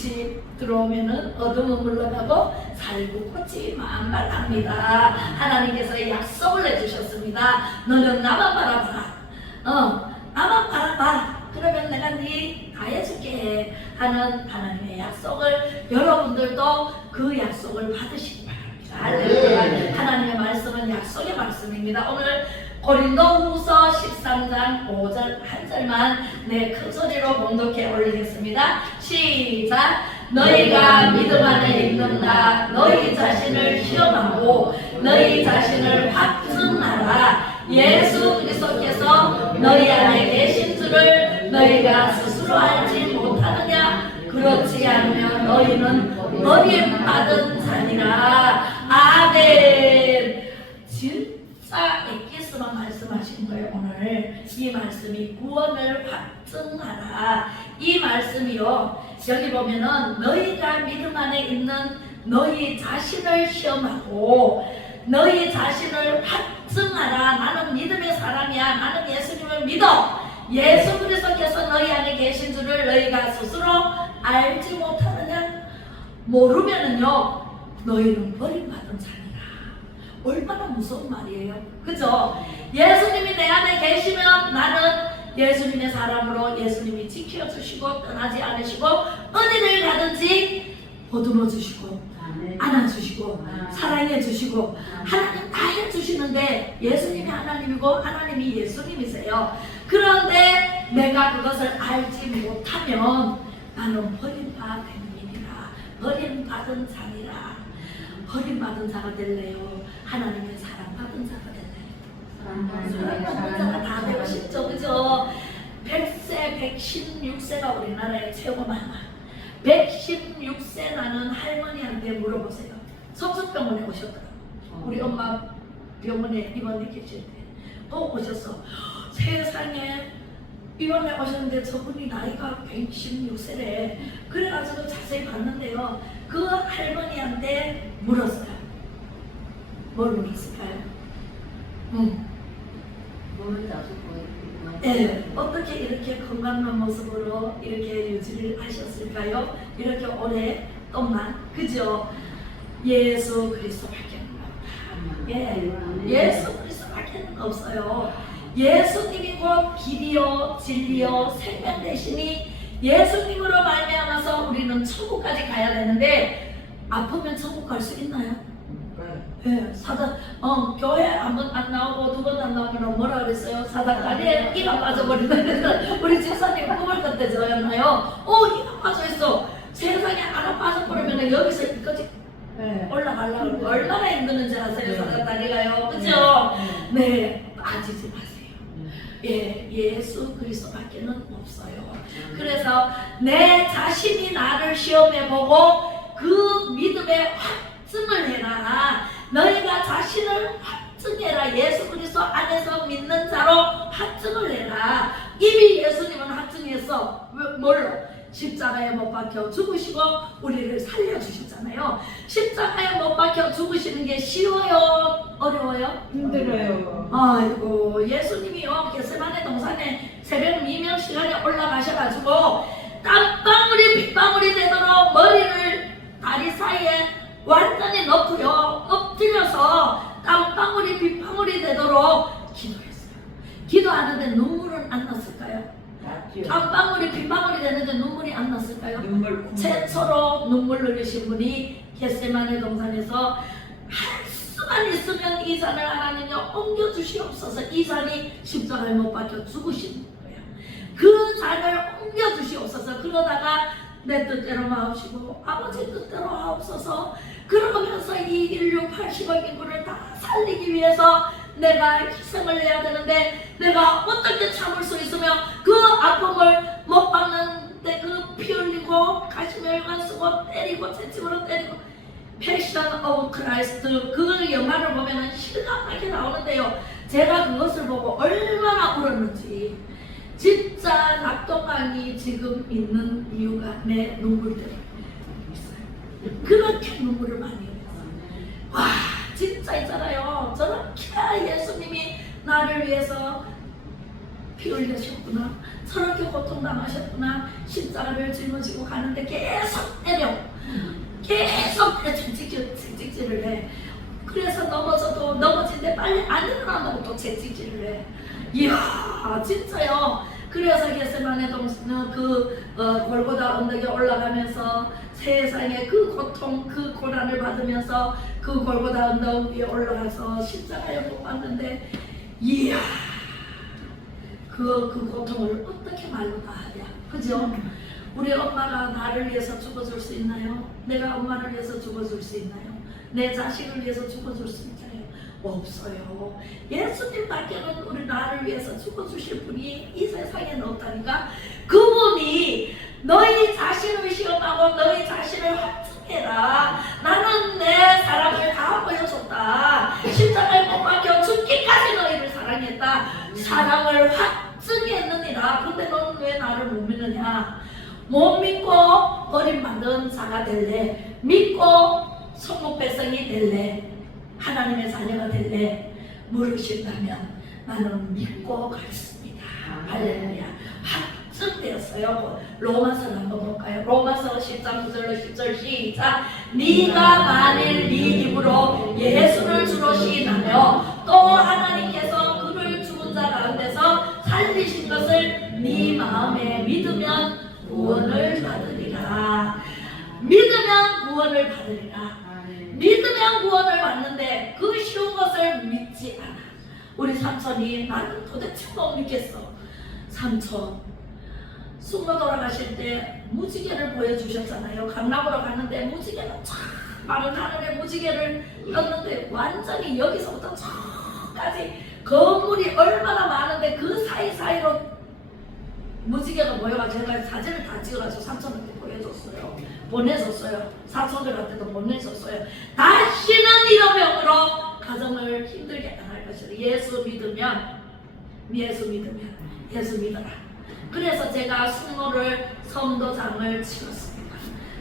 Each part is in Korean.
빛이 들어오면은 어둠은 물러가고 살고 꽃이 만발합니다. 하나님께서 약속을 해주셨습니다. 너는 나만 바라봐라. 나만 바라봐. 그러면 내가 네 다 해줄게 하는 하나님의 약속을 여러분들도 그 약속을 받으시기 바랍니다. 할렐루야. 하나님의 말씀은 약속의 말씀입니다. 오늘 고린도후서 13장 5절 한 절만 큰 소리로 봉독해 올리겠습니다. 시작. 너희가 믿음 안에 있는가 너희 자신을 시험하고 너희 자신을 확증하라. 예수 그리스도께서 너희 안에 계신 줄을 너희가 스스로 알지 못하느냐. 그렇지 않으면 너희는 버림받은 자니라. 아멘. 진짜 엑기스만 말씀하신 거예요. 오늘 이 말씀이 구원을 확증하라. 이 말씀이요, 여기 보면은 너희가 믿음 안에 있는 너희 자신을 시험하고 너희 자신을 확증하라. 나는 믿음의 사람이야. 나는 예수님을 믿어. 예수 그리스도께서 너희 안에 계신 줄을 너희가 스스로 알지 못하느냐. 모르면은요 너희는 버림받은 자니라. 얼마나 무서운 말이에요. 그죠? 예수님이 내 안에 계시면 나는 예수님의 사람으로 예수님이 지켜주시고 떠나지 않으시고 어디를 가든지 보듬어 주시고 안아주시고 사랑해주시고 하나님 다 해주시는데 예수님이 하나님이고 하나님이 예수님이세요. 그런데 내가 그것을 알지 못하면 나는 버림받은 일이라. 버림받은 자니라. 버림받은 자가 될래요? 하나님의 사랑받은 자가 될래요? 사랑받은 자가 다 되고 싶죠. 그죠? 100세 116세가 우리나라의 최고 많아. 116세 나는 할머니한테 물어보세요. 성수병원에 오셨더라고. 우리 엄마 병원에 입원해 계실 때 또 오셨어. 세상에 입원해 오셨는데 저분이 나이가 116세래. 그래가지고 자세히 봤는데요, 그 할머니한테 물었어요. 뭘 물었을까요? 네, 어떻게 이렇게 건강한 모습으로 이렇게 유지를 하셨을까요? 이렇게 오랫동안. 그죠? 예수 그리스도밖에 없다. 예수 그리스도밖에 없어요. 예수님이 곧 길이요 진리요 생명 되시니 예수님으로 말미암아서 우리는 천국까지 가야 되는데 아프면 천국 갈 수 있나요? 네, 사단, 교회 한 번 안 나오고 두 번 안 나오면 뭐라 그랬어요? 사단다리에 이가 빠져버린다. 우리 집사님 꿈을 그때 저였나요? 이가 빠져있어. 세상에 하나 빠져버리면 여기서 이까지 올라가려고 얼마나 힘드는지 아세요? 사단다리가요. 그죠? 네, 빠지지 마세요. 예수 그리스도밖에는 없어요. 그래서 내 자신이 나를 시험해보고 그 믿음의 확증을 해라. 너희가 자신을 확증해라. 예수 그리스도 안에서 믿는 자로 확증을 해라. 이미 예수님은 확증했어. 뭘로? 십자가에 못 박혀 죽으시고 우리를 살려주셨잖아요. 십자가에 못 박혀 죽으시는 게 쉬워요? 어려워요? 힘들어요. 아이고, 예수님이요 겟세마네 동산에 새벽 미명 시간에 올라가셔가지고 땀방울이 빗방울이 되도록 머리를 다리 사이에 완전히 넣고요 엎드려서 땀방울이 빗방울이 되도록 기도했어요. 기도하는데 눈물은 안 났을까요? 땀방울이 빗방울이 되는데 눈물이 안 났을까요? 최초로 눈물 흘리신 분이 겟세마네 동산에서 할 수만 있으면 이 잔을 하나님여 옮겨주시옵소서. 이 잔이 십자가에 못 박혀 죽으신 거예요. 그 잔을 옮겨주시옵소서. 그러다가 내 뜻대로 마옵시고 아버지 뜻대로 하옵소서. 그러면서 이 인류 80억 인구를 다 살리기 위해서 내가 희생을 해야 되는데 내가 어떻게 참을 수 있으며 그 아픔을 못 박는데 그 피 흘리고 가시멸관 쓰고 때리고 채찍으로 때리고 패션 오브 크라이스트 그 영화를 보면은 실감나게 나오는데요. 제가 그것을 보고 얼마나 울었는지. 진짜 낙동강이 지금 있는 이유가 내 눈물 때문에 있어요. 그렇게 눈물을 많이 흘렸어요. 와, 진짜 있잖아요. 저렇게 예수님이 나를 위해서 피 흘리셨구나. 저렇게 고통당하셨구나. 십자가를 짊어지고 가는데 계속 넘어지는데 빨리 안 일어난다고 또 채찍질을 해. 이야 진짜요. 그래서 게세마네 골고다 언덕에 올라가면서 세상에 그 고통 그 고난을 받으면서 그 골고다 언덕 위에 올라가서 십자가에 못 박는데 이야 그 고통을 어떻게 말로 다 하냐. 그죠? 우리 엄마가 나를 위해서 죽어줄 수 있나요? 내가 엄마를 위해서 죽어줄 수 있나요? 내 자식을 위해서 죽어줄 수 있나요? 없어요. 예수님밖에는 우리 나를 위해서 죽어주실 분이 이 세상에는 없다니까. 그분이 너희 자신을 시험하고 너희 자신을 확증해라. 나는 내 사랑을 다 보여줬다. 십자가에 못 박혀 죽기까지 너희를 사랑했다. 사랑을 확증했느니라. 근데 너는 왜 나를 못 믿느냐? 못 믿고 버림받은 자가 될래? 믿고 성국 백성이 될래? 하나님의 자녀가 될래? 물으신다면 나는 믿고 갔습니다. 할렐루야. 확증되었어요. 로마서를 한번 볼까요? 로마서 10장 9절로 10절 시작. 네가 만일 네 입으로 예수를 주로 시인하며 또 하나님께서 그를 죽은 자 가운데서 살리신 것을 네 마음에 믿으면 구원을 받으리라. 믿으면 구원을 받으리라. 믿으면 구원을 받는데 그 쉬운 것을 믿지 않아. 우리 삼촌이 나는 도대체 못 믿겠어. 삼촌 숙모 돌아가실 때 무지개를 보여주셨잖아요. 강남으로 갔는데 무지개가 쫙 많은 하늘에 무지개를 떴는데 완전히 여기서부터 저까지 건물이 얼마나 많은데 그 사이사이로 무지개가 모여가지고 제가 사진을 다 찍어가지고 삼촌한테 보여줬어요. 보내줬어요. 사촌들한테도 보내줬어요. 다시는 이런 병으로 가정을 힘들게 안 할 것이다. 예수 믿으면 예수 믿어라. 그래서 제가 숙모를 성도장을 치렀습니다.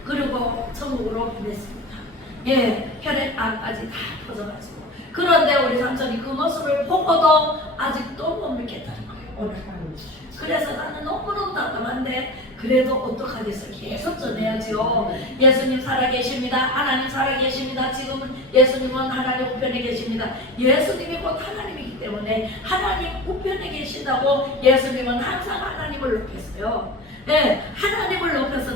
그리고 천국으로 보냈습니다. 예, 혈액암까지 다 터져가지고. 그런데 우리 삼촌이 그 모습을 보고도 아직도 못 믿겠다는 거예요. 오늘. 그래서 나는 너무너무 답답한데 그래도 어떡하겠어. 계속 전해야죠. 예수님 살아계십니다. 하나님 살아계십니다. 지금은 예수님은 하나님 우편에 계십니다. 예수님이 곧 하나님이기 때문에 하나님 우편에 계신다고 예수님은 항상 하나님을 높였어요. 네, 하나님을 높여서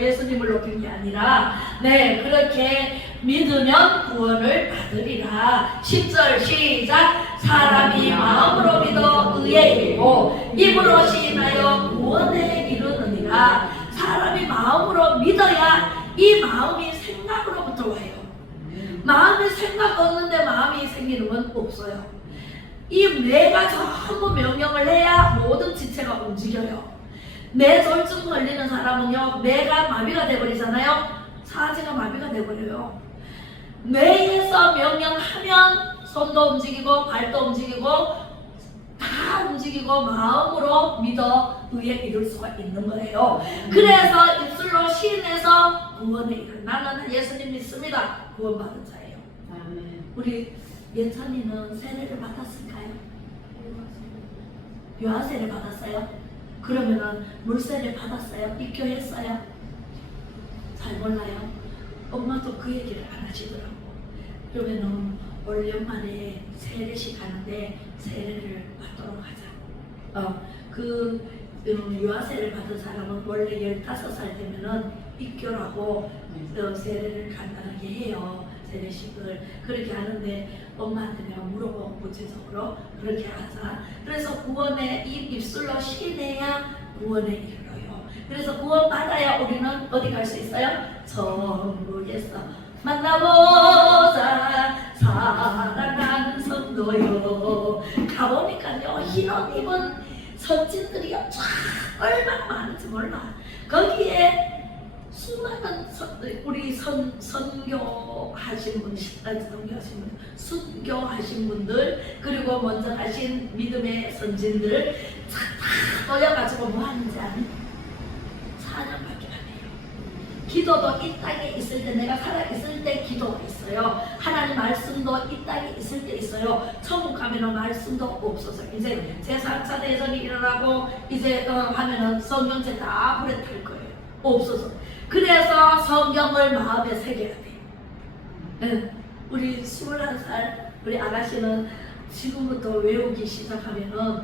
예수님을 높인 게 아니라 네, 그렇게 믿으면 구원을 받으리라. 10절 시작. 사람이 마음으로 믿어 의에 이르고 입으로 시인하여 구원에 이르느니라. 사람이 마음으로 믿어야 이 마음이 생각으로부터 와요. 마음이 생각 없는데 마음이 생기는 건 없어요. 이 뇌가 전부 명령을 해야 모든 지체가 움직여요. 뇌 절증 걸리는 사람은요, 뇌가 마비가 돼버리잖아요. 사지가 마비가 돼버려요. 뇌에서 명령하면 손도 움직이고 발도 움직이고 다 움직이고 마음으로 믿어 의에 이룰 수가 있는 거예요. 그래서 입술로 시인해서 구원에 이르. 나는 예수님 믿습니다. 구원받은 자예요. 우리 예찬이는 세례를 받았을까요? 유아세례 받았어요? 그러면은 물세례 받았어요? 입교했어요? 잘 몰라요. 엄마도 그 얘기를 안 하시더라고. 그러면은 올 연말에 세례식 하는데 세례를 받도록 하자. 유아세례를 받은 사람은 원래 15살 되면은 입교라고 세례를 간단하게 해요. 세례식을 그렇게 하는데 엄마한테 내가 물어보고 구체적으로 그렇게 하자. 그래서 구원에 입술로 시인해야 구원에 이르러요. 그래서 구원 받아야 우리는 어디 갈 수 있어요? 천국에서 만나보자 사랑하는 성도요. 가보니까요, 흰 옷 입은 선진들이요 쫙 얼마나 많은지 몰라. 거기에 수많은 우리 선교하신 순교하신 분들, 그리고 먼저 가신 믿음의 선진들 다 모여가지고 뭐 하는지 아니? 찬양밖에 안 해요. 기도도 이 땅에 있을 때, 내가 살아있을 때 기도가 있어요. 하나님 말씀도 이 땅에 있을 때 있어요. 천국 가면은 말씀도 없어서 이제 제4차 대전이 일어나고 이제 하면은 성경책 다 불에 탈 거예요. 없어서. 그래서 성경을 마음에 새겨야 돼요. 네. 우리 21살 우리 아가씨는 지금부터 외우기 시작하면은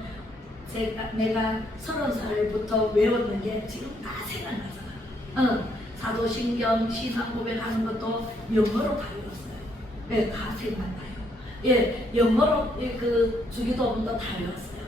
내가 30살부터 외웠는 게 지금 다 생각나잖아. 사도신경, 시상고백하는 것도 영어로 다 외웠어요. 네, 다 생각나요. 예, 영어로 그 주기도문도 다 외웠어요.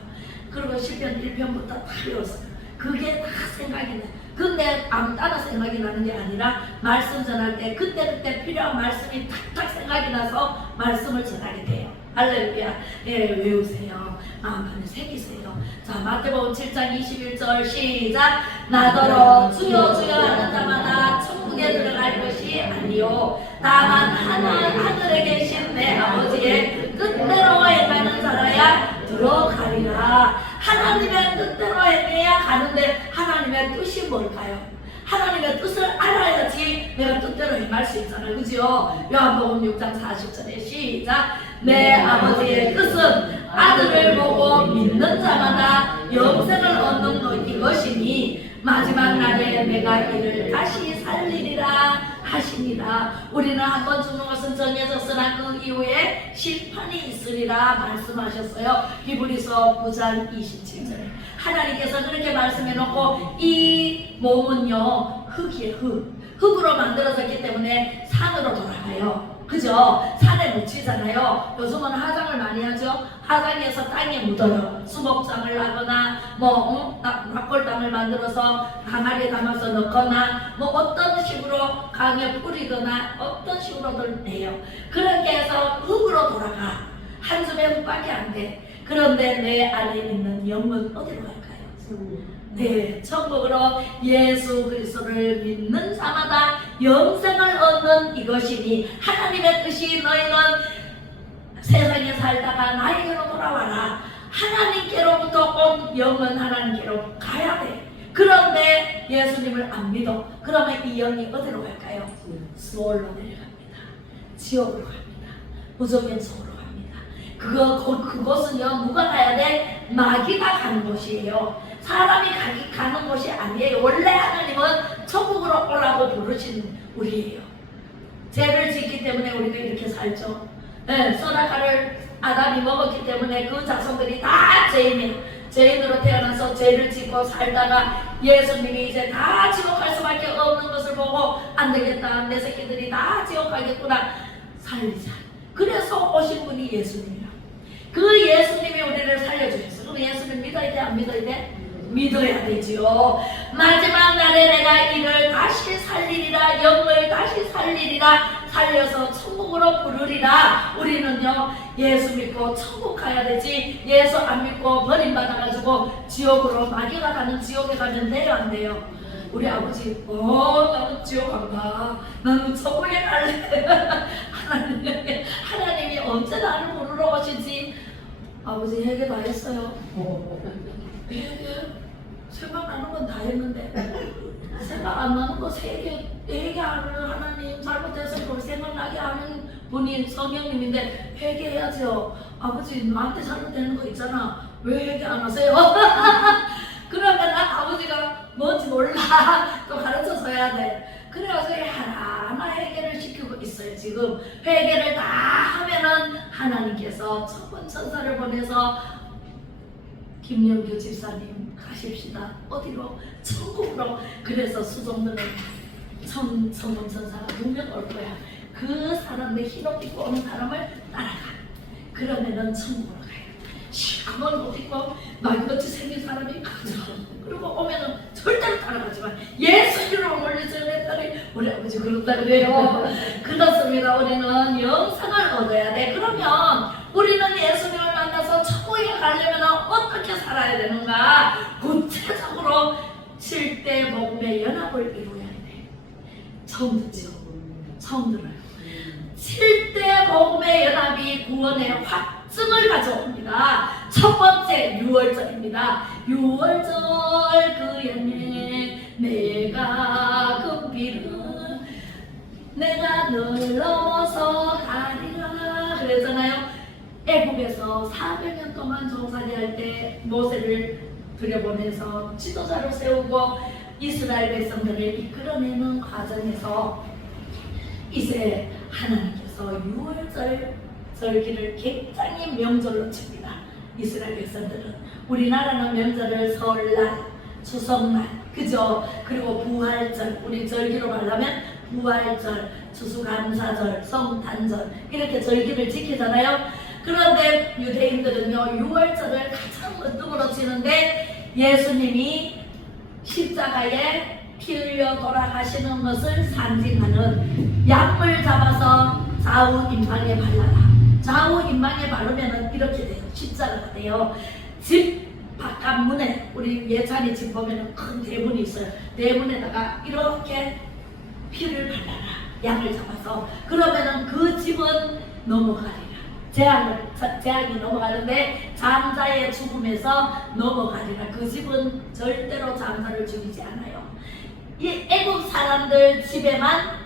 그리고 시편 1편부터 다 외웠어요. 그게 다 생각이 나요. 근데 아무 따라 생각이 나는 게 아니라 말씀 전할 때 그때그때 필요한 말씀이 탁탁 생각이 나서 말씀을 전하게 돼요. 할렐루야. 예, 외우세요. 마음판에 새기세요. 자, 마태복음 7장 21절 시작. 나더러 주여 주여 하는 자마다 천국에 들어갈 것이 아니요 다만 하늘에 계신 내 아버지의 뜻대로 행하는 자라야 들어가리라. 하나님의 뜻대로 행해야 가는데 하나님의 뜻이 뭘까요? 하나님의 뜻을 알아야지 내가 뜻대로 행할 수 있잖아요. 그죠? 요한복음 6장 40절에 시작. 내 아버지의 뜻은 아들을 보고 믿는 자마다 영생을 얻는 이것이니 마지막 날에 내가 이를 다시 살리리라 하시니라. 우리는 한번 죽는 것은 정해졌으나 그 이후에 심판이 있으리라 말씀하셨어요. 히브리서 9장 27절에 하나님께서 그렇게 말씀해놓고 이 몸은요 흙이에요. 흙으로 만들어졌기 때문에 산으로 돌아가요. 그죠? 산에 묻히잖아요. 요즘은 화장을 많이 하죠. 화장해서 땅에 묻어요. 수목장을 하거나 납골당을 만들어서 강아리에 담아서 넣거나 어떤 식으로 강에 뿌리거나 어떤 식으로들 내요. 그렇게 해서 흙으로 돌아가. 한 줌의 흙밖에 안 돼. 그런데 내 안에 있는 영은 어디로 갈까요? 네, 천국으로 예수 그리스도를 믿는 자마다 영생을 얻는 이것이니 하나님의 뜻이 너희는 세상에 살다가 나에게로 돌아와라. 하나님께로부터 온 영은 하나님께로 가야 돼. 그런데 예수님을 안 믿어. 그러면 이 영이 어디로 갈까요? 스월로 내려갑니다. 지옥으로 갑니다. 무적의 속으로 갑니다. 그것은요 누가 가야 돼? 마귀가 가는 곳이에요. 사람이 가는 곳이 아니에요. 원래 하나님은 천국으로 오라고 부르신 우리예요. 죄를 짓기 때문에 우리가 이렇게 살죠. 네, 선악과를 아담이 먹었기 때문에 그 자손들이 다 죄인이에요. 죄인으로 태어나서 죄를 짓고 살다가 예수님이 이제 다 지옥 갈 수밖에 없는 것을 보고 안 되겠다. 내 새끼들이 다 지옥 가겠구나. 살리자. 그래서 오신 분이 예수님이라. 그 예수님이 우리를 살려주셨어요. 그럼 예수님 믿어야 돼? 안 믿어야 돼? 믿어야 되지요. 마지막 날에 내가 이를 다시 살리리라. 영을 다시 살리리라. 살려서 천국으로 부르리라. 우리는요 예수 믿고 천국 가야 되지 예수 안 믿고 버림받아가지고 지옥으로 마귀가 가는 지옥에 가면 돼요 안 돼요? 우리 아버지 나는 지옥 안 가. 나는 천국에 갈래. 하나님이 언제 나를 부르러 오시지? 아버지 회개 다 했어요. 회개 생각나는 건 다 했는데 생각 안 나는 거 회개하는 하나님 잘못해서 그걸 생각나게 하는 분이 성령님인데 회개해야죠. 아버지 나한테 잘못되는 거 있잖아. 왜 회개 안 하세요? 그러면 아버지가 뭔지 몰라. 또 가르쳐서 해야 돼. 그래가지고 하나하나 회개를 시키고 있어요. 지금 회개를 다 하면은 하나님께서 천군 천사를 보내서 김영규 집사님 가십시다. 어디로? 천국으로. 그래서 수종들은 천군 천사가 6명 올 거야. 그 사람들 흰옷 입고 오는 사람을 따라가. 그러면은 천국으로 가요. 시커먼 옷 입고 말같이 생긴 사람이 가죠. 그리고 오면은 절대로 따라가지만 예수님으로 몰리지를 했더니 우리 아버지 그런다 그래요. 그렇습니다. 우리는 영생을 얻어야 돼. 그러면 우리는 예수님을 만나서 천국에 가려면 어떻게 살아야 되는가? 구체적으로 7대 복음의 연합을 이루어야 돼. 처음 듣죠? 처음 들어요. 7대 복음의 연합이 구원의 확증을 가져옵니다. 첫 번째 6월절입니다. 6월절 그 연에 내가 금비를 내가 널 넘어서 가리라 그랬잖아요. 애국에서 400년 동안 종살이 할 때 모세를 들여보내서 지도자로 세우고 이스라엘 백성들을 이끌어내는 과정에서 이제 하나님께서 6월절 절기를 굉장히 명절로 칩니다. 이스라엘 백성들은. 우리나라는 명절을 설날, 추석날, 그죠? 그리고 부활절, 우리 절기로 말하면 부활절, 추수감사절, 성탄절 이렇게 절기를 지키잖아요. 그런데 유대인들은요 6월절을 가장 으뜸으로 치는데 예수님이 십자가에 피 흘려 돌아가시는 것을 상징하는 약물 잡아서 좌우 임방에 발라라. 좌우 임방에 바르면 이렇게 돼요. 십자가가 돼요. 집 바깥 문에, 우리 예찬이 집 보면 큰 대문이 있어요. 대문에다가 이렇게 피를 발라라. 약을 잡아서. 그러면은 그 집은 넘어가리라. 재앙이 넘어가는데 장자의 죽음에서 넘어가리라. 그 집은 절대로 장자를 죽이지 않아요. 이 애국 사람들 집에만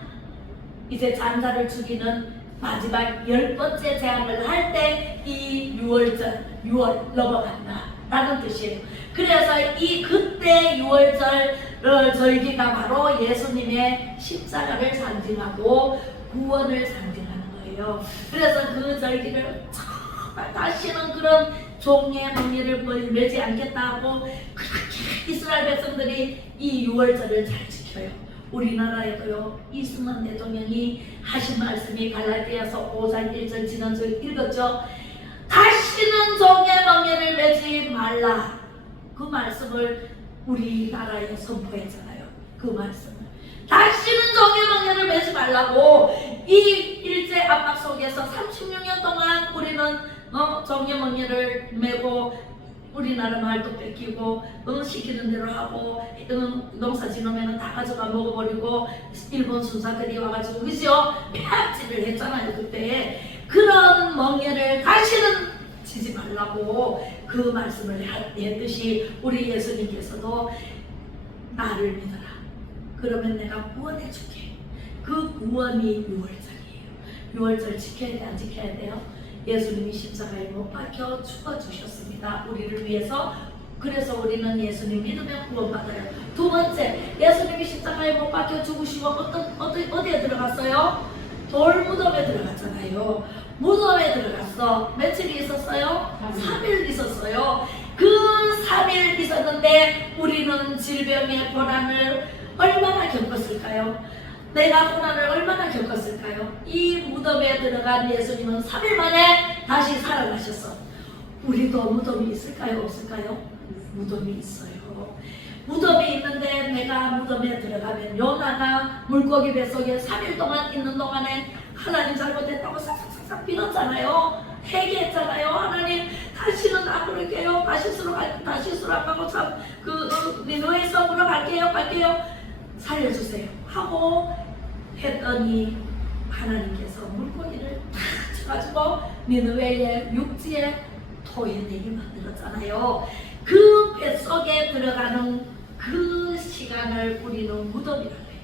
이제 장자를 죽이는 마지막 10번째 재앙을 할 때 이 6월 넘어간다 라는 뜻이에요. 그래서 이 그때 6월절 절기가 바로 예수님의 십자가를 상징하고 구원을 상징하는 거예요. 그래서 그 절기를 정말 다시는 그런 종의 멍에를 매지 않겠다 하고 그렇게 이스라엘 백성들이 이 6월절을 잘 지켜요. 우리나라에도요 이승만 대통령이 하신 말씀이 갈라디아서 5장 1절 지난주 읽었죠. 다시는 종의 멍에를 매지 말라. 그 말씀을 우리나라에 선포했잖아요. 그 말씀을 다시는 종의 멍에를 매지 말라고. 이 일제 압박 속에서 36년 동안 우리는 종의 멍에를 메고 우리나라 말도 뺏기고 시키는 대로 하고 농사 지으면 다 가져가 먹어버리고 일본 순사들이 와가지고 그죠? 폐악질을 했잖아요. 그때 그런 멍에를 다시는 치지 말라고 그 말씀을 했듯이 우리 예수님께서도 나를 믿어라. 그러면 내가 구원해 줄게. 그 구원이 6월절이에요. 6월절 지켜야 돼, 안 지켜야 돼요? 예수님이 십자가에 못 박혀 죽어주셨습니다. 우리를 위해서. 그래서 우리는 예수님 믿으면 구원받아요. 두 번째, 예수님이 십자가에 못 박혀 죽으시고 어디에 들어갔어요? 돌무덤에 들어갔잖아요. 무덤에 들어갔어. 며칠이 있었어요? 3일 있었어요. 그 3일 있었는데 우리는 질병의 고난을 얼마나 겪었을까요? 내가 고난을 얼마나 겪었을까요? 이 무덤에 들어간 예수님은 3일 만에 다시 살아나셨어. 우리도 무덤이 있을까요? 없을까요? 무덤이 있어요. 무덤이 있는데 내가 무덤에 들어가면 요나가 물고기 뱃속에 3일 동안 있는 동안에 하나님 잘못했다고 싹싹싹 빌었잖아요. 회개했잖아요. 하나님 다시는 안 그럴게요. 다시스로 안 가고 참 니누의 성으로 갈게요. 살려주세요 하고 했더니 하나님께서 물고기를 다 쳐가지고 니느웨의 육지에 토해내게 만들었잖아요. 그 뱃속에 들어가는 그 시간을 우리는 무덤이라고 해요.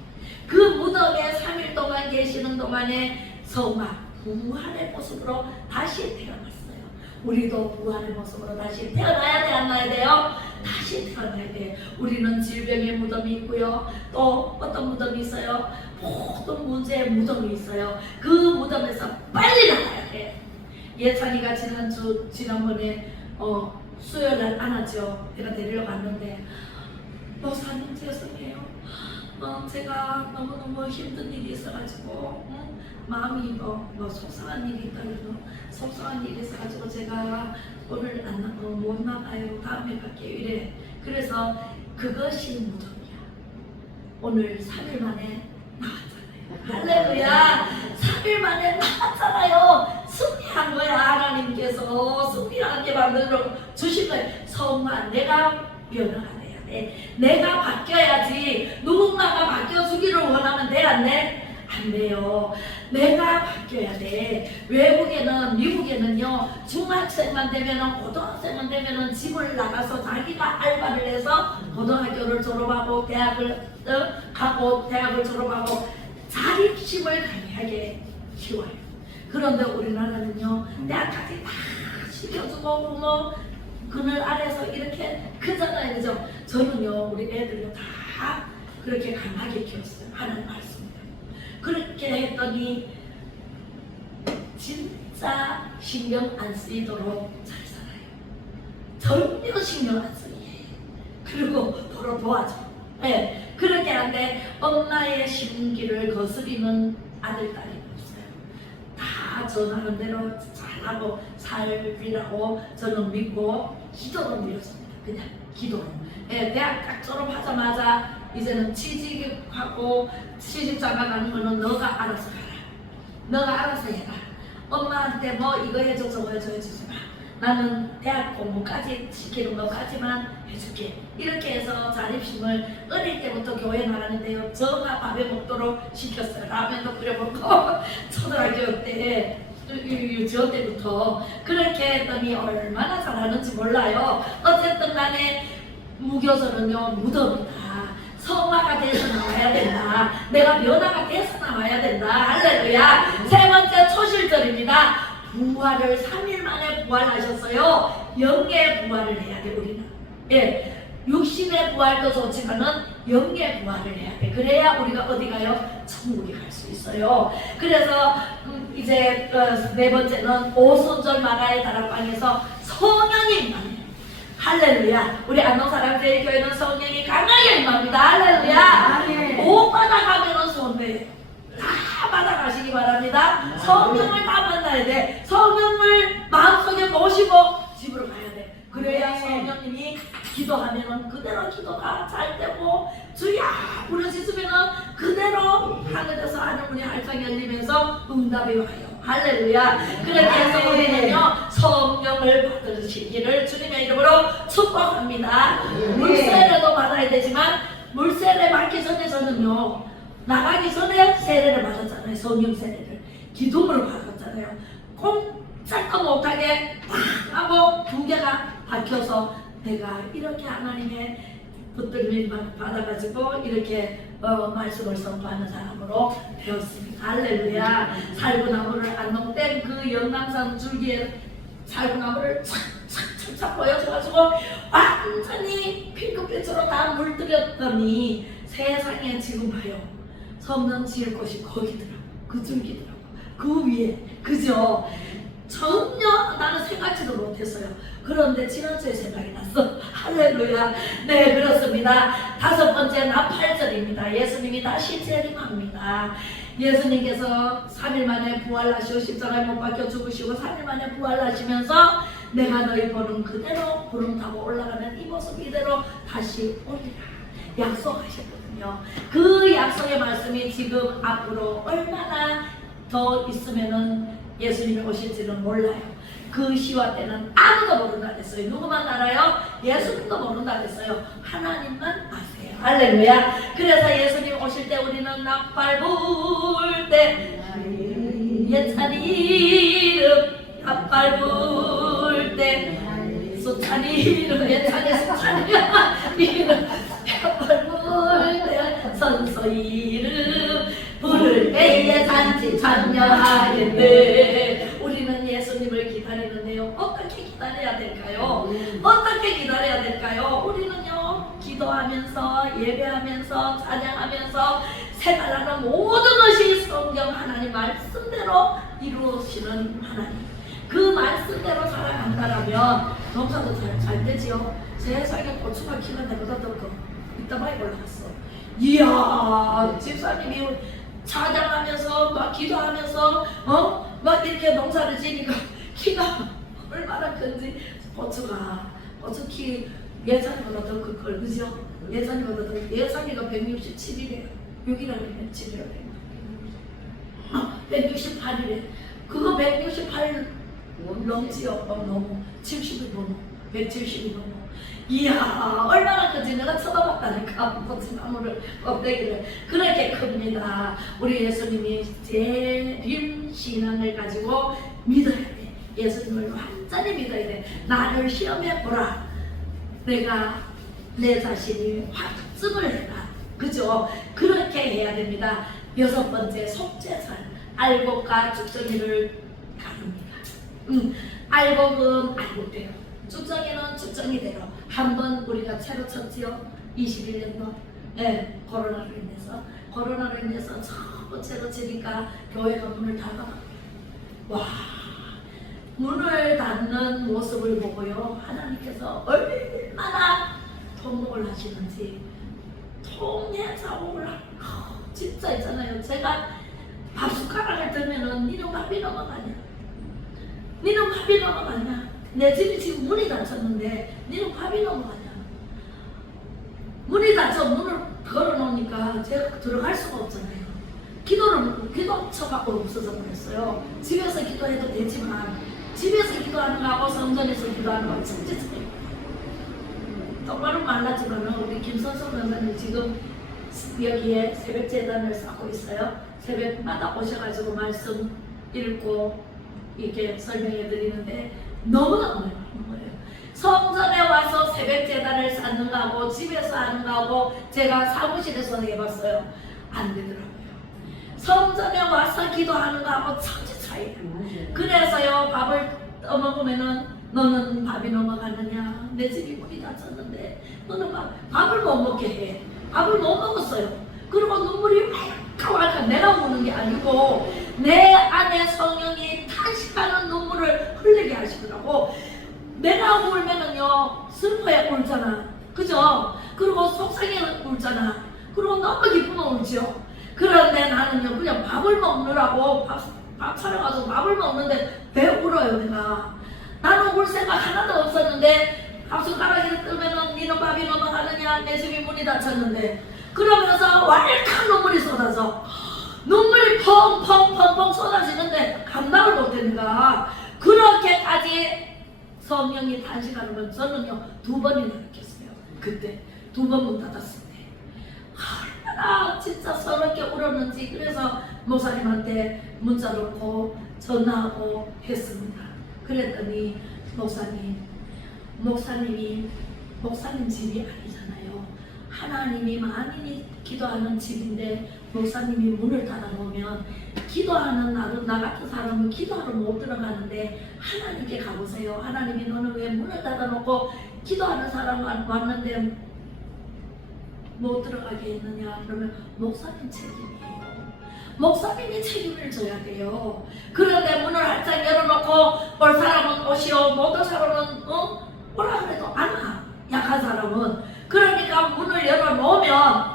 그 무덤에 3일 동안 계시는 동안에 성막 부활의 모습으로 다시 태어났어요. 우리도 부활의 모습으로 다시 태어나야 돼, 안 나야 돼요? 다시 태어나야 돼. 우리는 질병의 무덤이 있고요. 또 어떤 무덤이 있어요? 모든 문제의 무덤이 있어요. 그 무덤에서 빨리 나가야 돼. 예찬이가 지난번에 수요일날 안 왔죠. 내가 데리러 갔는데 목사님 죄송해요. 제가 너무너무 힘든 일이 있어가지고 마음이 속상한 일이 있다 그래서 속상한 일이 있어가지고 제가 오늘 못 나가요. 다음에 갈게요. 이래. 그래서 그것이 무덤이야. 오늘 3일 만에 나왔잖아요. 할렐루야. 3일 만에 나왔잖아요. 승리한 거야. 하나님께서 승리하게 만들어 주신 거예요. 성만 내가 변화가 돼야 돼. 내가 바뀌어야지. 누군가가 바뀌어주기를 원하면 돼, 안 돼? 안 돼요. 내가 바뀌어야 돼. 외국에는, 미국에는요, 중학생만 되면은, 고등학생만 되면은 집을 나가서 자기가 알바를 해서 고등학교를 졸업하고 대학을 가고 대학을 졸업하고 자립심을 강하게 키워요. 그런데 우리나라는요, 대학까지 다 시켜주고 부모 그늘 아래서 이렇게 크잖아요. 그죠? 저는요, 우리 애들요 다 그렇게 강하게 키웠어요. 하는 말씀이에요. 그렇게 했더니 진짜 진짜 신경 안 쓰이도록 잘 살아요. 전혀 신경 안 쓰이게. 그리고 서로 도와줘. 예, 그렇게 하는데 엄마의 심기를 거스리는 아들, 딸이 없어요. 다 전하는 대로 잘하고 살리라고 저는 믿고 기도로 밀었습니다. 그냥 기도로. 예, 대학 딱 졸업하자마자 이제는 취직하고 시집장가 가는 거는 너가 알아서 가라. 너가 알아서 해라. 엄마한테 뭐 이거 해줘 저거 해줘 해주지 마. 나는 대학 공부까지 시키는 것까지만 해줄게. 이렇게 해서 자립심을 어릴 때부터 교회 나가는데요. 저가 밥에 먹도록 시켰어요. 라면도 끓여 먹고 초등학교 때 유치원 때부터 그렇게 했더니 얼마나 잘하는지 몰라요. 어쨌든 간에 무교절은요 무덤이다. 성화가 돼서 나와야 된다. 내가 변화가 돼서 나와야 된다. 할렐루야. 세 번째 초실절입니다. 부활을 3일 만에 부활하셨어요. 영의 부활을 해야 돼 우리는. 예, 육신의 부활도 좋지만은 영의 부활을 해야 돼. 그래야 우리가 어디 가요? 천국에 갈 수 있어요. 그래서 이제 네 번째는 오순절 마가의 다락방에서 성령이 임하네요. 할렐루야. 우리 안동사랑제일교회는 성령이 강하게 임합니다. 할렐루야. 못 받아가면은 손대요. 다 받아가시기 바랍니다. 성령을 다 만나야 돼. 성령을 마음속에 모시고 집으로 가야 돼. 그래야 성령님이 기도하면은 그대로 기도가 잘 되고 주야 부르짖으면은 그대로 하늘에서 하늘문이 활짝 열리면서 응답이 와요. 할렐루야. 그렇게 해서 우리는요 성령을 받으시기를 주님의 이름으로 축복합니다. 물세례도 받아야 되지만 물세례 받기 전에 저는요 나가기 전에 세례를 받았잖아요. 성령 세례를 기둥으로 받았잖아요. 꼼짝도 못하게 팍 하고 두 개가 박혀서 내가 이렇게 하나님의 붙들림을 받아가지고 이렇게 말씀을 선포하는 사람으로 되었습니다. 할렐루야. 살구나무를 안동댐 그 영남산 줄기에 살구나무를 착착착착 보여줘가지고 완전히 핑크빛으로 다 물들였더니 세상에 지금 봐요. 성전 지을 곳이 거기더라고. 그 줄기더라고. 그 위에. 그죠? 전혀 나는 생각지도 못했어요. 그런데 지난주에 생각이 났어. 할렐루야. 네, 그렇습니다. 다섯 번째 나팔절입니다. 예수님이 다시 재림합니다. 예수님께서 3일 만에 부활하시고 십자가에 못 박혀 죽으시고 3일 만에 부활하시면서 내가 너희 보는 그대로 구름 타고 올라가는 이 모습 이대로 다시 오리라 약속하셨거든요. 그 약속의 말씀이 지금 앞으로 얼마나 더 있으면은 예수님이 오실지는 몰라요. 그 시와 때는 아무도 모른다 그랬어요. 누구만 알아요? 예수님도 모른다 그랬어요. 하나님만 아세요. 할렐루야. 그래서 예수님 오실 때 우리는 나팔 불 때 예찬 이름 나팔 불 때 수찬 이름 예찬의 수찬 이름 나팔 불 때 선서 이름 부를 때에 잔치 참여하겠네. 우리는 예수님을 기다리는데요. 어떻게 기다려야 될까요? 어떻게 기다려야 될까요? 우리는요 기도하면서 예배하면서 찬양하면서 생활하는 모든 것이 성경 하나님 말씀대로 이루어지는 하나님. 그 말씀대로 살아간다라면 농사도 잘 되지요. 세상에 고추가 키가 내보다 더 커. 이따 많이 올라갔어. 이야 집사님이 찬양하면서 막 기도하면서 막 이렇게 농사를 지니까 키가 얼마나 큰지 고추 키 예산이보다 더 클걸 그죠? 예산이보다 더 예산이가 167이래 6이라고 7이라고 168이래 그거 168 넘지요. 너무 70이 넘어 170이 넘어 이야 얼마나 큰지 내가 쳐다봤다니까 고추나무를 껍데기를 그렇게 큽니다. 우리 예수님이 재림 신앙을 가지고 믿어야 돼. 예수님을 완전히 믿어야 돼. 나를 시험해 보라. 내가 내 자신이 확증을 해라. 그죠? 그렇게 해야 됩니다. 여섯 번째 속죄살 알곡과 죽정이를 가릅니다. 알곡은 알곡대로 죽정이는 죽정이대로 한번 우리가 채로 쳤지요. 21년도 네, 코로나로 인해서 전부 채로 치니까 교회가 문을 닫아갑니다. 와 문을 닫는 모습을 보고요. 하나님께서 얼마나 통곡을 하시는지 통에 자국을 진짜 있잖아요. 제가 밥숟가락을 들면은 니는 밥이 넘어가냐? 니는 밥이 넘어가냐? 내 집이 지금 문이 닫혔는데 니는 밥이 넘어가냐? 문이 닫혀 문을 걸어놓으니까 제가 들어갈 수가 없잖아요. 기도 처가 없어져 버렸어요. 집에서 기도해도 되지만 집에서 기도하는 거하고 성전에서 기도하는 거하고 진짜 차이가 똑바로 말랐지만 우리 김선성 변호사님 지금 여기에 새벽 재단을 쌓고 있어요. 새벽마다 오셔가지고 말씀 읽고 이렇게 설명해 드리는데 너무너무 많은 거예요. 성전에 와서 새벽 재단을 쌓는 거하고 집에서 하는 거하고 제가 사무실에서 해봤어요. 안 되더라고요. 성전에 와서 기도하는 거하고 천지 차이예요. 그래서요, 밥을 떠먹으면은 너는 밥이 넘어가느냐? 내 집이 문이 닫혔는데 너는 밥을 못 먹게 해. 밥을 못 먹었어요. 그리고 눈물이 왈칵왈칵 내가 우는 게 아니고 내 안에 성령이 탄식하는 눈물을 흘리게 하시더라고. 내가 울면은요 슬퍼야 울잖아, 그죠? 그리고 속상해 울잖아. 그리고 너무 기쁘면 울죠. 그런데 나는요 그냥 밥을 먹느라고 밥 차려가지고 밥을 먹는데 왜 울어요 내가? 나는 울 생각 하나도 없었는데 밥숟가락을 뜨면은 니는 밥이 넘어가느냐? 내 집이 문이 닫혔는데 그러면서 왈칵 눈물이 쏟아져. 눈물이 펑펑펑펑 쏟아지는데 감당을 못했는가. 그렇게까지 성령이 탄식하는 건 저는요 2번이나 느꼈어요. 그때 2번 문 닫았을 때 얼마나 진짜 서럽게 울었는지. 그래서 목사님한테 문자 놓고 전화하고 했습니다. 그랬더니 목사님이 목사님 집이 아니잖아요. 하나님이 많이 기도하는 집인데 목사님이 문을 닫아놓으면 기도하는 나 같은 사람은 기도하러 못 들어가는데 하나님께 가보세요. 하나님이 너는 왜 문을 닫아놓고 기도하는 사람 왔는데 못 들어가게 했느냐? 그러면 목사님 책임이에요. 목사님이 책임을 져야 돼요. 그런데 문을 활짝 열어놓고 올 사람은 오시오, 못 올 사람은 오라 그래도 안 와. 약한 사람은. 그러니까 문을 열어놓으면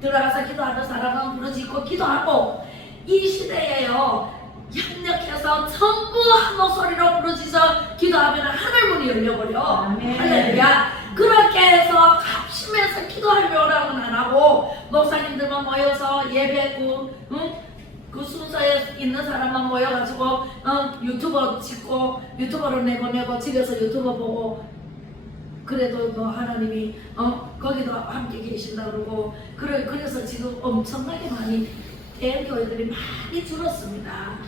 들어가서 기도하는 사람은 부르짖고 기도하고, 이 시대에요 협력해서 전부 한 목소리로 부르짖어 기도하면 하늘문이 열려버려. 할렐루야. 그렇게 해서 합심해서 기도하려고는 안 하고 목사님들만 모여서 예배고 그 순서에 있는 사람만 모여가지고 유튜버 찍고 유튜버로 내보내고 집에서 유튜버 보고 그래도 뭐 하나님이 거기도 함께 계신다 그러고 그래서 지금 엄청나게 많이 대형교회들이 많이 줄었습니다.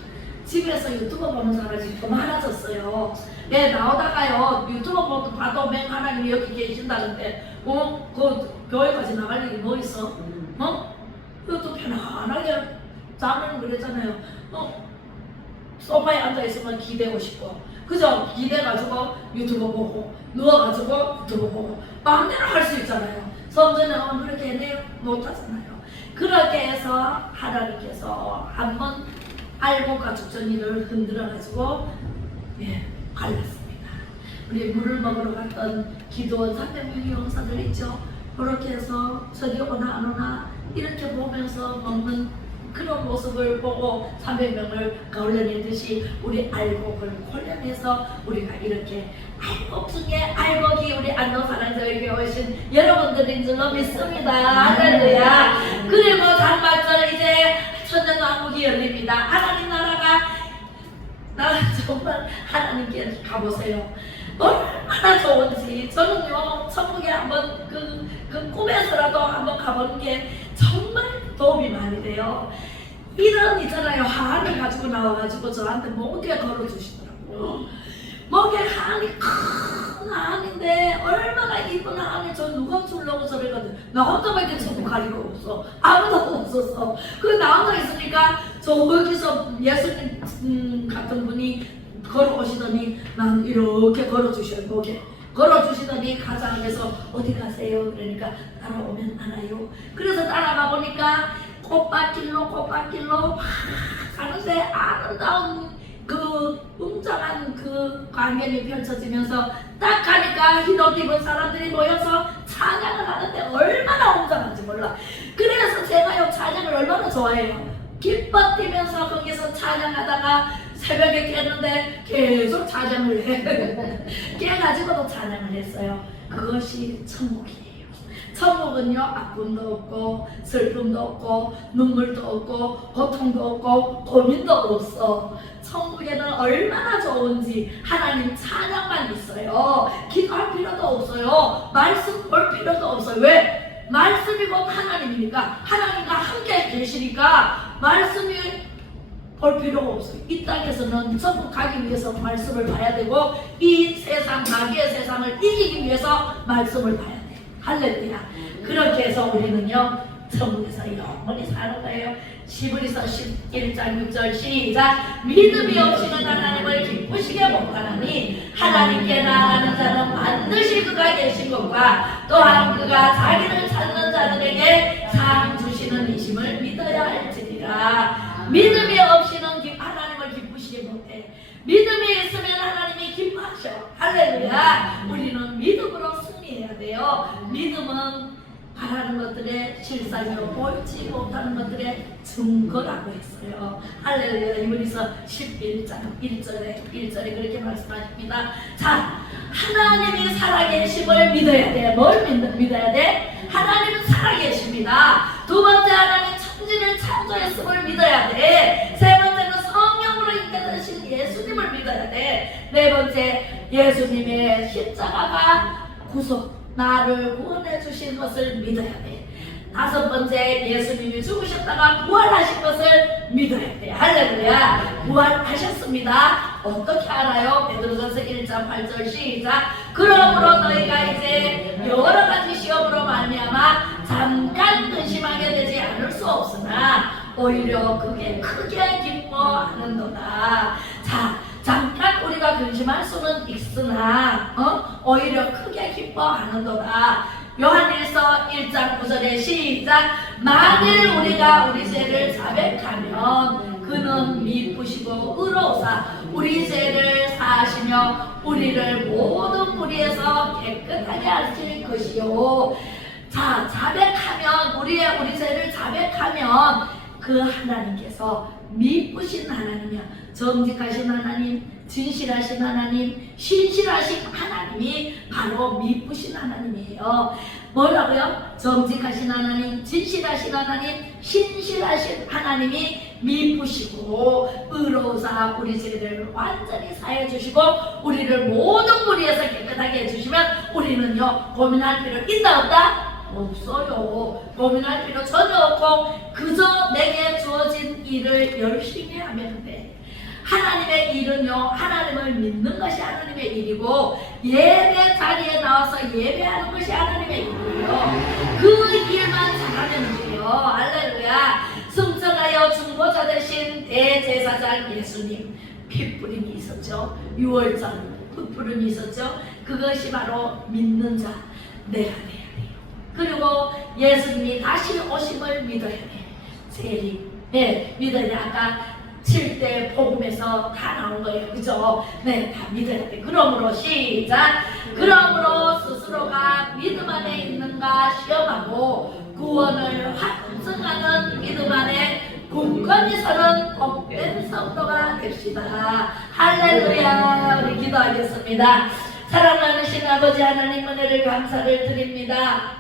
집에서 유튜버 보는 사람이 더 많아졌어요. 네, 나오다가요 유튜버 봐도 맨 하나님이 여기 계신다는데 그 교회까지 나갈 일이 뭐 있어? 그것도 편안하게 자면 그랬잖아요. 소파에 앉아있으면 기대고 싶고, 그죠? 기대가지고 유튜브 보고 누워가지고 유튜브 보고 마음대로 할 수 있잖아요. 성전에 오면 그렇게 못하잖아요. 그렇게 해서 하나님께서 한번 알고 가축전이를 흔들어가지고 갈랐습니다. 우리 물을 먹으러 갔던 기도원 300명의 용사들 있죠. 그렇게 해서 저기 오나 안 오나 이렇게 보면서 먹는 그런 모습을 보고 300명을 걸러내듯이 우리 알곡을 걸러내서 우리가 이렇게 알곡 중에 알곡이 우리 안동사랑교회에 오신 여러분들인 줄로 믿습니다. 할렐루야. 그리고 장발절 이제 천년왕국이 열립니다. 하나님 나라가 정말 하나님께 가보세요. 얼마나 좋은지. 저는요 천국에 한번 그 꿈에서라도 한번 가보는 게 정말 도움이 많이 돼요. 이런 있잖아요, 한을 가지고 나와가지고 저한테 목에 걸어주시더라고요. 목에 한이 큰 한인데 얼마나 이쁜 한이 저 누가 주려고 저랬거든. 나 혼자밖에 전부 가리고 없어. 아무도 없었어. 나 혼자 있으니까 저 거기서 예수님 같은 분이 걸어오시더니 난 이렇게 걸어주셔요. 목에 걸어주시더니 가자 하면서 어디 가세요? 그러니까 따라오면 알아요. 그래서 따라가 보니까 꽃밭길로 가는데 아름다운 그 그 웅장한 그 광경이 펼쳐지면서 딱 가니까 흰옷 입은 사람들이 모여서 찬양을 하는데 얼마나 웅장한지 몰라. 그래서 제가요 찬양을 얼마나 좋아해요. 기뻐 뛰면서 거기서 찬양하다가 새벽에 깨는데 계속 찬양을 해. 깨가지고도 찬양을 했어요. 그것이 천국이에요. 천국은요 아픔도 없고 슬픔도 없고 눈물도 없고 고통도 없고 고민도 없어. 천국에는 얼마나 좋은지 하나님 찬양만 있어요. 기도할 필요도 없어요. 말씀 볼 필요도 없어요. 왜? 말씀이 곧 하나님이니까, 하나님과 함께 계시니까 말씀이 볼 필요가 없어요. 이 땅에서는 천국 가기 위해서 말씀을 봐야 되고, 이 세상, 마귀의 세상을 이기기 위해서 말씀을 봐야 돼. 할렐루야. 그렇게 해서 우리는요 천국에서 영원히 사는 거예요. 히브리서 11장 6절 시작. 믿음이 없이는 하나님을 기쁘시게 못하나니 하나님께 나아가는 자는 반드시 그가 계신 것과 또한 그가 자기를 찾는 자들에게 상 주시는 이심을 믿어야 할지니라. 믿음이 없이는 하나님을 기쁘시게 못해. 믿음이 있으면 하나님이 기뻐하셔. 할렐루야. 우리는 믿음으로 승리해야 돼요. 믿음은 바라는 것들의 실상이요 보이지 못하는 것들의 증거라고 했어요. 할렐루야. 히브리서 11장 1절에 그렇게 말씀하십니다. 자, 하나님이 살아계심을 믿어야 돼. 뭘 믿어야 돼? 하나님은 살아계십니다. 두 번째, 하나님 천지를 창조했음을 믿어야 돼. 세 번째는 성령으로 인도되신 예수님을 믿어야 돼. 네 번째, 예수님의 십자가가 구속, 나를 구원해 주신 것을 믿어야 돼. 다섯 번째, 예수님이 죽으셨다가 부활하신 것을 믿어야 돼. 할렐루야. 부활하셨습니다. 어떻게 알아요? 베드로전서 1장 8절 시작. 그러므로 너희가 이제 여러 가지 시험으로 말미암아 잠깐 근심하게 되지 않을 수 없으나 오히려 그게 크게 기뻐하는도다. 자, 잠깐 우리가 근심할 수는 있으나 오히려 크게 기뻐하는도다. 요한일서 1장 9절에 시작. 만일 우리가 우리 죄를 자백하면 그는 미쁘시고 의로우사 우리 죄를 사하시며 우리를 모든 무리에서 깨끗하게 하실 것이요. 자, 자백하면 우리 죄를 자백하면 그 하나님께서 미쁘신 하나님이야. 정직하신 하나님, 진실하신 하나님, 신실하신 하나님이 바로 미쁘신 하나님이에요. 뭐라고요? 정직하신 하나님, 진실하신 하나님, 신실하신 하나님이 미쁘시고 의로우사 우리 죄를 완전히 사해 주시고 우리를 모든 무리에서 깨끗하게 해주시면 우리는요 고민할 필요 있다 없다? 없어요. 고민할 필요 전혀 없고 그저 내게 주어진 일을 열심히 하면 돼. 하나님의 일은요 하나님을 믿는 것이 하나님의 일이고 예배 자리에 나와서 예배하는 것이 하나님의 일이에요. 그 일만 잘하면 돼요. 할렐루야. 승천하여 중보자 되신 대제사장 예수님 핏부림이 있었죠. 6월절 핏부림이 있었죠. 그것이 바로 믿는 자 내가 돼야 돼요. 그리고 예수님이 다시 오심을 믿어야 돼. 세리 믿어야 돼. 아까 7대 복음에서 다 나온 거예요. 그죠? 네, 다 믿어야 돼. 그러므로 시작. 그러므로 스스로가 믿음 안에 있는가 시험하고 구원을 확증하는 믿음 안에 굳건히 서는 복된 성도가 됩시다. 할렐루야. 우리 기도하겠습니다. 사랑하는 아버지 하나님 은혜를 감사를 드립니다.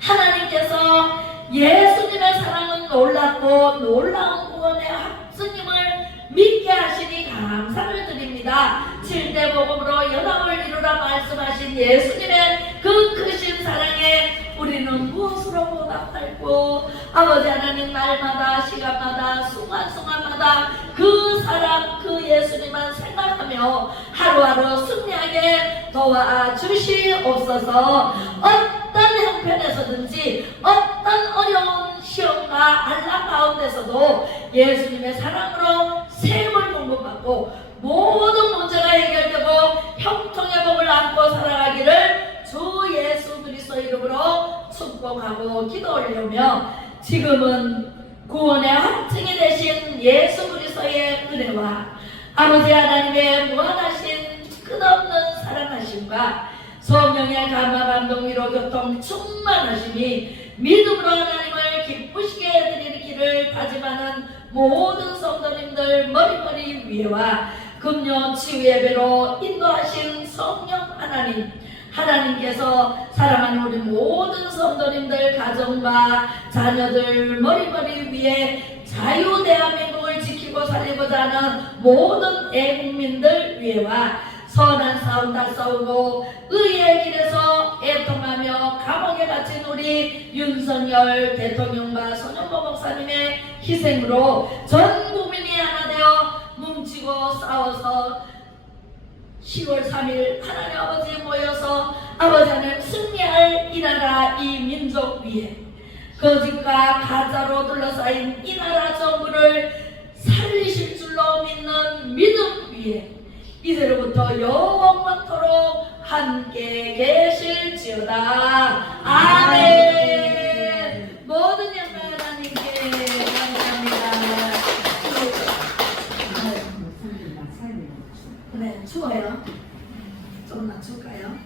하나님께서 예수님의 사랑은 놀랍고 놀라운 구원의 확증임을 믿게 하시니 감사를 드립니다. 7대 복음으로 연합을 이루라 말씀하신 예수님의 그 크신 사랑에 우리는 무엇으로 보답할고 아버지 하나님 날마다 시간마다 순간순간마다 그 사랑 그 예수님만 생각하며 하루하루 승리하게 도와주시옵소서. 어떤 형편에서든지 어떤 어려운 시험과 안락 가운데서도 예수님의 사랑으로 샘을 공급받고 모든 문제가 해결되고 형통의 복을 안고 살아가기를 주 예수 그리스도 이름으로 축복하고 기도 올리며 지금은 구원의 확증이 되신 예수 그리스도의 은혜와 아버지 하나님의 무한하신 끝없는 사랑하심과 성령의 감화 감동 위로 교통 충만하심이 믿음으로 하나님을 기쁘시게 해드리는 길을 다짐하는 모든 성도님들 머리머리 위에와 금요 치유 예배로 인도하신 성령 하나님께서 사랑하는 우리 모든 성도님들 가정과 자녀들 머리머리 위에 자유 대한민국을 지키고 살리고자 하는 모든 애국민들 위에와 선한 싸움 다 싸우고 의의 길에서 애통하며 감옥에 갇힌 우리 윤석열 대통령과 손영보 목사님의 희생으로 전 국민이 하나 되어 뭉치고 싸워서 10월 3일 하나님 아버지 모여서 아버지 하나님 승리할 이 나라 이 민족 위에 거짓과 가짜로 둘러싸인 이 나라 정부를 살리실 줄로 믿는 믿음 위에 이제로부터 영원토록 함께 계실지어다. 아멘. 모든 영광 하나님께 감사합니다. 네, 추워요. 좀 낮출까요?